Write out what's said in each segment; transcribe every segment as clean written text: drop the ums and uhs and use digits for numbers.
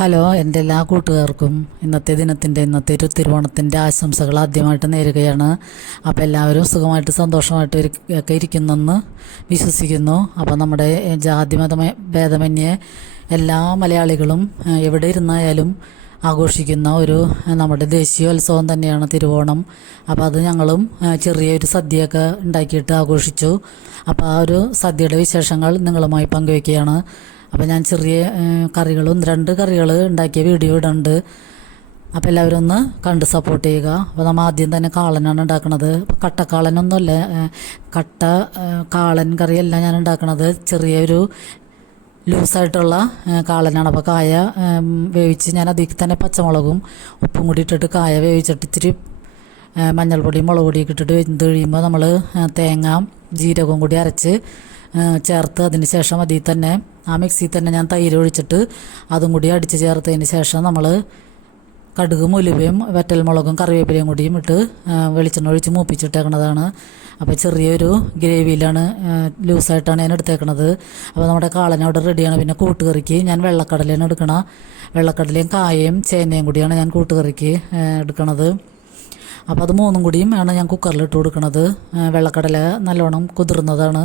Hello, എൻ്റെ എല്ലാ കൂട്ടുകാർക്കും ഇന്നത്തെ ഒരു തിരുവോണത്തിൻ്റെ ആശംസകൾ ആദ്യമായിട്ട് നേരുകയാണ്. അപ്പോൾ എല്ലാവരും സുഖമായിട്ട് സന്തോഷമായിട്ട് ഒക്കെ ഇരിക്കുന്നെന്ന് വിശ്വസിക്കുന്നു. അപ്പോൾ നമ്മുടെ ജാതിമത ഭേദമന്യേ എല്ലാ മലയാളികളും എവിടെ ഇരുന്നായാലും ആഘോഷിക്കുന്ന നമ്മുടെ ദേശീയോത്സവം തന്നെയാണ് തിരുവോണം. അപ്പോൾ അത് ഞങ്ങളും ചെറിയൊരു സദ്യയൊക്കെ ഉണ്ടാക്കിയിട്ട് ആഘോഷിച്ചു. അപ്പോൾ ആ ഒരു സദ്യയുടെ വിശേഷങ്ങൾ നിങ്ങളുമായി പങ്കുവയ്ക്കുകയാണ്. അപ്പോൾ ഞാൻ ചെറിയ രണ്ട് കറികൾ ഉണ്ടാക്കിയ വീഡിയോ ഇടുന്നുണ്ട്. അപ്പോൾ എല്ലാവരും ഒന്ന് കണ്ട് സപ്പോർട്ട് ചെയ്യുക. അപ്പോൾ നമ്മൾ ആദ്യം തന്നെ കാളനാണ് ഉണ്ടാക്കുന്നത്. അപ്പോൾ കട്ടക്കാളനൊന്നുമല്ല, കാളൻ കറിയല്ല ഞാൻ ഉണ്ടാക്കുന്നത്. ചെറിയൊരു ലൂസായിട്ടുള്ള കാളനാണ്. അപ്പോൾ കായ വേവിച്ച് ഞാൻ അതിൽ തന്നെ പച്ചമുളകും ഉപ്പും കൂടി ഇട്ടിട്ട് കായ വേവിച്ചിട്ട് ഇച്ചിരി മഞ്ഞൾപ്പൊടിയും മുളക് പൊടിയൊക്കെ ഇട്ടിട്ട് വെന്ത് കഴിയുമ്പോൾ നമ്മൾ തേങ്ങ ജീരകവും കൂടി അരച്ച് ചേർത്ത് അതിന് ശേഷം അതിൽ തന്നെ ആ മിക്സിയിൽ തന്നെ ഞാൻ തൈര് ഒഴിച്ചിട്ട് അതും കൂടി അടിച്ച് ചേർത്തതിന് ശേഷം നമ്മൾ കടുകും ഉലുവയും വറ്റൽമുളകും കറിവേപ്പിലയും കൂടിയും ഇട്ട് വെളിച്ചെണ്ണ ഒഴിച്ച് മൂപ്പിച്ചിട്ടേക്കണതാണ്. അപ്പോൾ ചെറിയൊരു ഗ്രേവിയിലാണ്, ലൂസായിട്ടാണ് ഞാൻ എടുത്തേക്കണത്. അപ്പോൾ നമ്മുടെ കാളൻ അവിടെ റെഡിയാണ്. പിന്നെ കൂട്ടുകറിക്ക് ഞാൻ വെള്ളക്കടലയാണ് എടുക്കണം. വെള്ളക്കടലയും കായയും ചേനയും കൂടിയാണ് ഞാൻ കൂട്ടുകറിക്ക് എടുക്കണത്. അപ്പോൾ അത് മൂന്നും കൂടിയും ആണ് ഞാൻ കുക്കറിലിട്ട് കൊടുക്കുന്നത്. വെള്ളക്കടല നല്ലോണം കുതിർന്നതാണ്,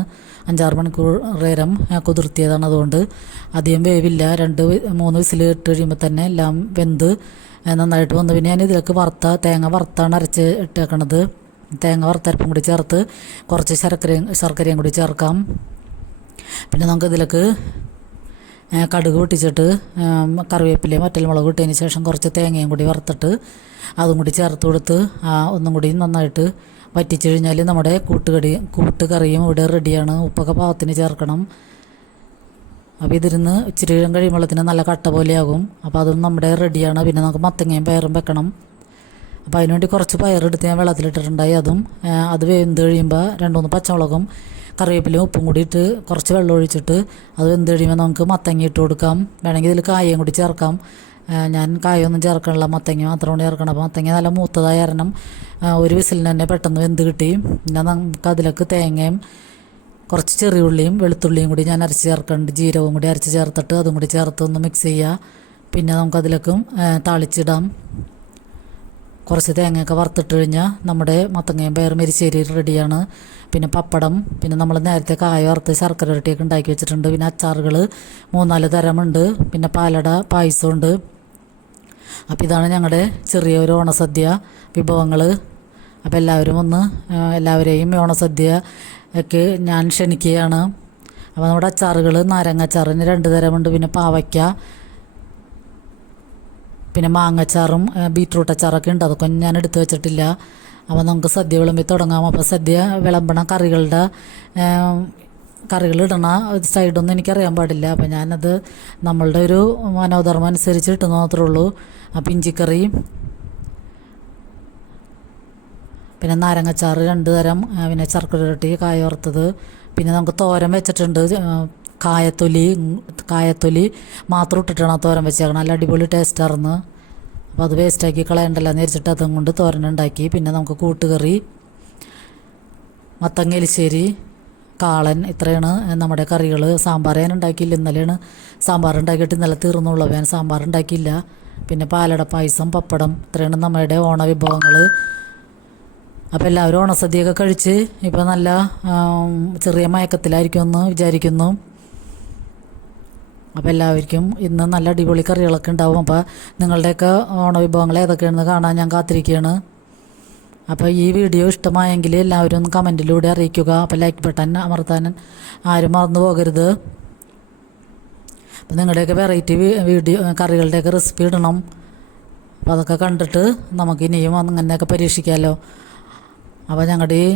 5-6 മണിക്കൂർ നേരം കുതിർത്തിയതാണ്. അതുകൊണ്ട് അധികം വേവില്ല. 2-3 വിസിൽ ഇട്ട് കഴിയുമ്പോൾ തന്നെ എല്ലാം വെന്ത് നന്നായിട്ട് വന്നു. പിന്നെ ഞാൻ ഇതിലേക്ക് തേങ്ങ വറുത്താണ് അരച്ച് ഇട്ടേക്കണത്. തേങ്ങ വറുത്തരപ്പും കൂടി ചേർത്ത് കുറച്ച് ശർക്കരയും കൂടി ചേർക്കാം. പിന്നെ നമുക്കിതിലേക്ക് കടുക് പൊട്ടിച്ചിട്ട് കറിവേപ്പിലയും വറ്റൽമുളക് ഇട്ടതിന് ശേഷം കുറച്ച് തേങ്ങയും കൂടി വറുത്തിട്ട് അതും കൂടി ചേർത്ത് കൊടുത്ത് ഒന്നും കൂടി നന്നായിട്ട് വറ്റിച്ച് കഴിഞ്ഞാൽ നമ്മുടെ കൂട്ടുകറിയും ഇവിടെ റെഡിയാണ്. ഉപ്പൊക്കെ പാകത്തിന് ചേർക്കണം. അപ്പോൾ ഇതിരുന്ന് ഇച്ചിരി കഴിയുമ്പോഴത്തേന് നല്ല കട്ട പോലെയാകും. അപ്പോൾ അതും നമ്മുടെ റെഡിയാണ്. പിന്നെ നമുക്ക് മത്തങ്ങയും പയറും വെക്കണം. അപ്പോൾ അതിനുവേണ്ടി കുറച്ച് പയറെടുത്ത് ഞാൻ വെള്ളത്തിലിട്ടിട്ടുണ്ടായി. അത് വെന്ത് കഴിയുമ്പോൾ 2-3 പച്ചമുളകും കറിവേപ്പിലയും ഉപ്പും കൂടി ഇട്ട് കുറച്ച് വെള്ളം ഒഴിച്ചിട്ട് അത് വെന്ത് കഴിയുമ്പോൾ നമുക്ക് മത്തങ്ങ ഇട്ട് കൊടുക്കാം. വേണമെങ്കിൽ ഇതിൽ കായയും കൂടി ചേർക്കാം. ഞാൻ കായൊന്നും ചേർക്കണില്ല, മത്തങ്ങ മാത്രം കൂടി ചേർക്കണം. അപ്പോൾ മത്തങ്ങ നല്ല മൂത്തതായ കാരണം ഒരു വിസിലിന് തന്നെ പെട്ടെന്ന് വെന്ത് കിട്ടി. പിന്നെ നമുക്ക് അതിലേക്ക് തേങ്ങയും കുറച്ച് ചെറിയ ഉള്ളിയും വെളുത്തുള്ളിയും കൂടി ഞാൻ അരച്ച് ചേർക്കുന്നുണ്ട്. ജീരകവും കൂടി അരച്ച് ചേർത്തിട്ട് അതും കൂടി ചേർത്ത് ഒന്ന് മിക്സ് ചെയ്യുക. പിന്നെ നമുക്കതിലേക്കും താളിച്ചിടാം. കുറച്ച് തേങ്ങയൊക്കെ വറുത്തിട്ട് കഴിഞ്ഞാൽ നമ്മുടെ മത്തങ്ങയും പയറും എരിശ്ശേരി റെഡിയാണ്. പിന്നെ പപ്പടം, പിന്നെ നമ്മൾ നേരത്തെ കായ വറുത്ത് ശർക്കര ഇരട്ടിയൊക്കെ ഉണ്ടാക്കി വെച്ചിട്ടുണ്ട്. പിന്നെ അച്ചാറുകൾ 3-4 തരമുണ്ട്. പിന്നെ പാലട പായസമുണ്ട്. അപ്പോൾ ഇതാണ് ഞങ്ങളുടെ ചെറിയൊരു ഓണസദ്യ വിഭവങ്ങൾ. അപ്പോൾ എല്ലാവരെയും ഓണസദ്യ ഒക്കെ ഞാൻ ക്ഷണിക്കുകയാണ്. അപ്പോൾ നമ്മുടെ അച്ചാറുകൾ നാരങ്ങ അച്ചാറിന് 2 തരമുണ്ട്. പിന്നെ പാവയ്ക്ക, പിന്നെ മാങ്ങച്ചാറും ബീറ്റ്റൂട്ട് അച്ചാറൊക്കെ ഉണ്ട്. അതൊക്കെ ഞാൻ എടുത്തു വെച്ചിട്ടില്ല. അപ്പോൾ നമുക്ക് സദ്യ വിളമ്പി തുടങ്ങാം. അപ്പോൾ സദ്യ വിളമ്പണ കറികളിടണ സൈഡൊന്നും എനിക്കറിയാൻ പാടില്ല. അപ്പോൾ ഞാനത് നമ്മളുടെ ഒരു മനോധർമ്മം അനുസരിച്ച് ഇട്ടെന്ന് മാത്രമേ ഉള്ളൂ. അപ്പോൾ ഇഞ്ചിക്കറി, പിന്നെ നാരങ്ങച്ചാറ് 2 തരം, പിന്നെ ശർക്കര ഇരട്ടി, കായ വറുത്തത്. പിന്നെ നമുക്ക് തോരൻ വെച്ചിട്ടുണ്ട്. കായത്തൊലി മാത്രം ഇട്ടിട്ടാണ് തോരൻ വെച്ചേക്കണം. നല്ല അടിപൊളി ടേസ്റ്റായിരുന്നു. അപ്പോൾ അത് വേസ്റ്റാക്കി കളയണ്ടല്ലോ എന്ന് വെച്ചിട്ട് അതും കൊണ്ട് തോരൻ ഉണ്ടാക്കി. പിന്നെ നമുക്ക് കൂട്ടുകറി, മത്തങ്ങ എലിശ്ശേരി, കാളൻ, ഇത്രയാണ് നമ്മുടെ കറികൾ. സാമ്പാർ ഞാൻ ഉണ്ടാക്കിയില്ല. ഇന്നലെയാണ് സാമ്പാർ ഉണ്ടാക്കിയിട്ട് ഇന്നലെ തീർന്നുള്ളൂ. ഞാൻ സാമ്പാർ ഉണ്ടാക്കിയില്ല. പിന്നെ പാലട പായസം, പപ്പടം, ഇത്രയാണ് നമ്മുടെ ഓണവിഭവങ്ങൾ. അപ്പോൾ എല്ലാവരും ഓണസദ്യയൊക്കെ കഴിച്ച് ഇപ്പോൾ നല്ല ചെറിയ മയക്കത്തിലായിരിക്കുമെന്ന് വിചാരിക്കുന്നു. അപ്പോൾ എല്ലാവർക്കും ഇന്ന് നല്ല അടിപൊളി കറികളൊക്കെ ഉണ്ടാവും. അപ്പോൾ നിങ്ങളുടെയൊക്കെ ഓണവിഭവങ്ങൾ ഏതൊക്കെയാണെന്ന് കാണാൻ ഞാൻ കാത്തിരിക്കുകയാണ്. അപ്പോൾ ഈ വീഡിയോ ഇഷ്ടമായെങ്കിൽ എല്ലാവരും ഒന്ന് കമൻറ്റിലൂടെ അറിയിക്കുക. അപ്പോൾ ലൈക്ക് ബട്ടൺ അമർത്താൻ ആരും മറന്നു പോകരുത്. അപ്പോൾ നിങ്ങളുടെയൊക്കെ വെറൈറ്റി കറികളുടെയൊക്കെ റെസിപ്പി ഇടണം. അപ്പോൾ അതൊക്കെ കണ്ടിട്ട് നമുക്ക് ഇനിയും അങ്ങനെയൊക്കെ പരീക്ഷിക്കാമല്ലോ. അപ്പോൾ ഞങ്ങളുടെ ഈ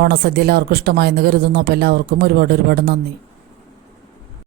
ഓണസദ്യ എല്ലാവർക്കും ഇഷ്ടമായെന്ന് കരുതുന്നു. അപ്പോൾ എല്ലാവർക്കും ഒരുപാട് നന്ദി.